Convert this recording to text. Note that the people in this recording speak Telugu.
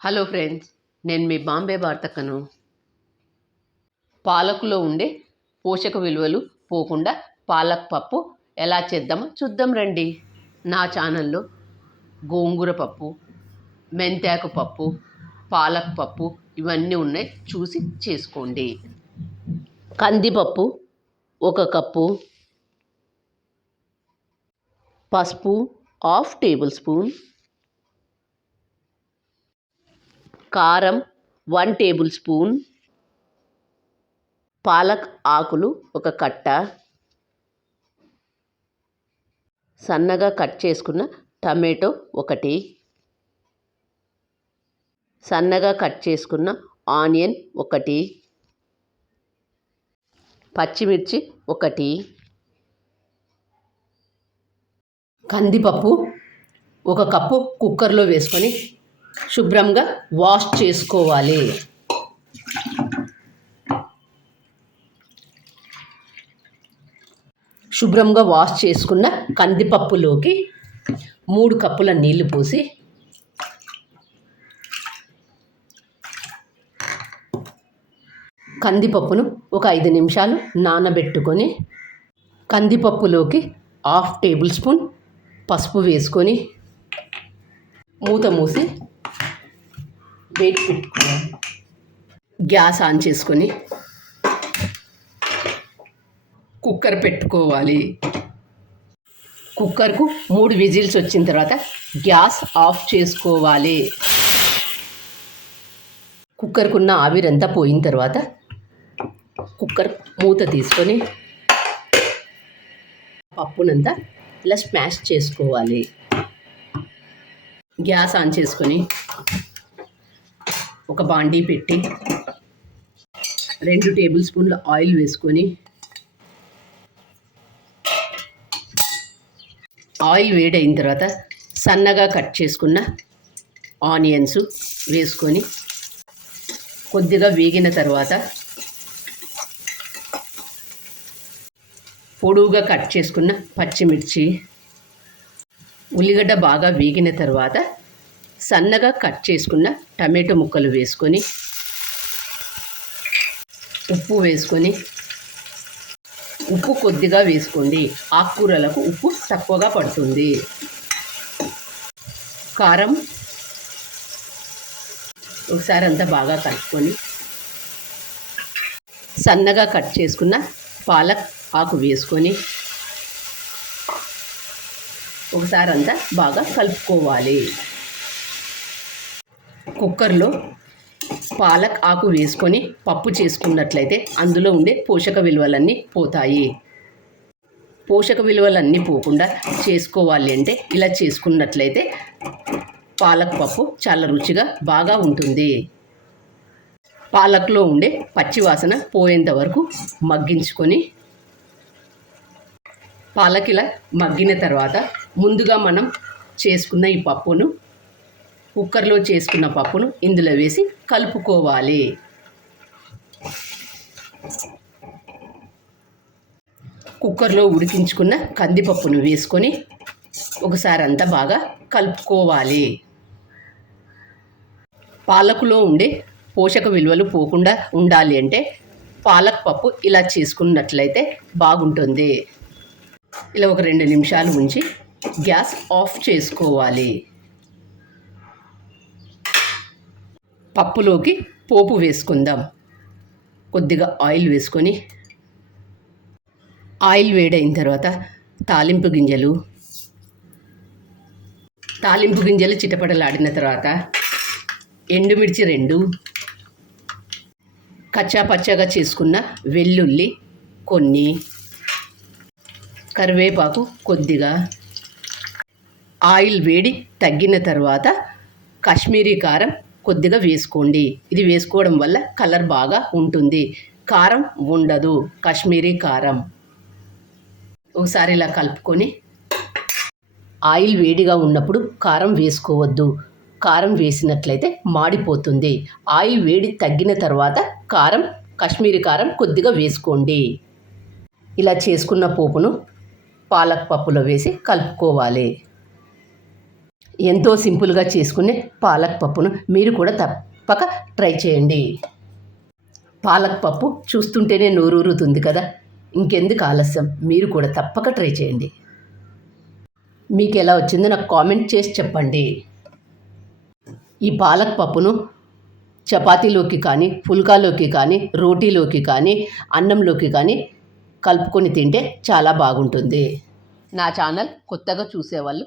హలో ఫ్రెండ్స్ నేను మీ బాంబే వార్తకను. పాలకులో ఉండే పోషక విలువలు పోకుండా పాలక్ పప్పు ఎలా చేద్దామో చూద్దాం రండి. నా ఛానల్లో గోంగూర పప్పు మెంతాకు పప్పు పాలక్ పప్పు ఇవన్నీ ఉన్నాయి చూసి చేసుకోండి. కందిపప్పు ఒక కప్పు పసుపు హాఫ్ టేబుల్ స్పూన్ కారం వన్ టేబుల్ స్పూన్. పాలక్ ఆకులు ఒక కట్ట. సన్నగా కట్ చేసుకున్న టమాటో ఒకటి. సన్నగా కట్ చేసుకున్న ఆనియన్ ఒకటి. పచ్చిమిర్చి ఒకటి. కందిపప్పు ఒక కప్పు కుక్కర్లో వేసుకొని శుభ్రంగా వాష్ చేసుకోవాలి. శుభ్రంగా వాష్ చేసుకున్న కందిపప్పులోకి మూడు కప్పుల నీళ్ళు పోసి కందిపప్పును ఒక ఐదు నిమిషాలు నానబెట్టుకొని కందిపప్పులోకి హాఫ్ టేబుల్ స్పూన్ పసుపు వేసుకొని మూత మూసి వెయిట్ పెట్టుకోవాలి గ్యాస్ ఆన్ చేసుకొని కుక్కర్ పెట్టుకోవాలి. కుక్కర్కు మూడు విజిల్స్ వచ్చిన తర్వాత గ్యాస్ ఆఫ్ చేసుకోవాలి. కుక్కర్కున్న ఆవిరంతా పోయిన తర్వాత కుక్కర్ మూత తీసుకొని పప్పునంతా ఇలా స్మాష్ చేసుకోవాలి. గ్యాస్ ఆన్ చేసుకొని ఒక బాండీ పెట్టి రెండు టేబుల్ స్పూన్ల ఆయిల్ వేసుకొని ఆయిల్ వేడైన తర్వాత సన్నగా కట్ చేసుకున్న ఆనియన్స్ వేసుకొని కొద్దిగా వేగిన తర్వాత పొడువుగా కట్ చేసుకున్న పచ్చిమిర్చి ఉల్లిగడ్డ బాగా వేగిన తర్వాత సన్నగా కట్ చేసుకున్న టమాటో ముక్కలు వేసుకొని ఉప్పు వేసుకొని ఉప్పు కొద్దిగా వేసుకోండి. ఆకుకూరలకు ఉప్పు తక్కువగా పడుతుంది. కారం ఒకసారి అంతా బాగా కలుపుకొని సన్నగా కట్ చేసుకున్న పాలక్ ఆకు వేసుకొని ఒకసారి అంతా బాగా కలుపుకోవాలి. కుక్కర్లో పాలక్ ఆకు వేసుకొని పప్పు చేసుకున్నట్లయితే అందులో ఉండే పోషక విలువలన్నీ పోతాయి. పోషక విలువలన్నీ పోకుండా చేసుకోవాలి అంటే ఇలా చేసుకున్నట్లయితే పాలక్ పప్పు చాలా రుచిగా బాగా ఉంటుంది. పాలక్లో ఉండే పచ్చివాసన పోయేంత వరకు మగ్గించుకొని పాలకిల మగ్గిన తర్వాత ముందుగా మనం చేసుకున్న ఈ పప్పును కుక్కర్లో చేసుకున్న పప్పును ఇందులో వేసి కలుపుకోవాలి. కుక్కర్లో ఉడికించుకున్న కందిపప్పును వేసుకొని ఒకసారి అంతా బాగా కలుపుకోవాలి. పాలకులో ఉండే పోషక విలువలు పోకుండా ఉండాలి అంటే పాలక్ పప్పు ఇలా చేసుకున్నట్లయితే బాగుంటుంది. ఇలా ఒక రెండు నిమిషాలు ఉంచి గ్యాస్ ఆఫ్ చేసుకోవాలి. పప్పులోకి పోపు వేసుకుందాం. కొద్దిగా ఆయిల్ వేసుకొని ఆయిల్ వేడైన తర్వాత తాలింపు గింజలు తాలింపు గింజలు చిటపటలాడిన తర్వాత ఎండుమిర్చి రెండు కచ్చా పచ్చగా చేసుకున్న వెల్లుల్లి కొన్ని కరివేపాకు కొద్దిగా ఆయిల్ వేడి తగ్గిన తర్వాత కాశ్మీరీ కారం కొద్దిగా వేసుకోండి. ఇది వేసుకోవడం వల్ల కలర్ బాగా ఉంటుంది. కారం ఉండదు. కాశ్మీరీ కారం. ఒకసారి ఇలా కలుపుకొని ఆయిల్ వేడిగా ఉన్నప్పుడు కారం వేసుకోవద్దు. కారం వేసినట్లయితే మాడిపోతుంది. ఆయిల్ వేడి తగ్గిన తర్వాత కారం కాశ్మీరీ కారం కొద్దిగా వేసుకోండి. ఇలా చేసుకున్న పోపును పాలక్ పప్పులో వేసి కలుపుకోవాలి. ఎంతో సింపుల్గా చేసుకునే పాలక్ పప్పును మీరు కూడా తప్పక ట్రై చేయండి. పాలక్ పప్పు చూస్తుంటేనే నోరూరుతుంది కదా? ఇంకెందుకు ఆలస్యం? మీరు కూడా తప్పక ట్రై చేయండి. మీకు ఎలా వచ్చిందో నాకు కామెంట్ చేసి చెప్పండి. ఈ పాలక్ పప్పును చపాతీలోకి కానీ పుల్కాలోకి కానీ రోటీలోకి కానీ అన్నంలోకి కానీ కలుపుకొని తింటే చాలా బాగుంటుంది. నా ఛానల్ కొత్తగా చూసేవాళ్ళు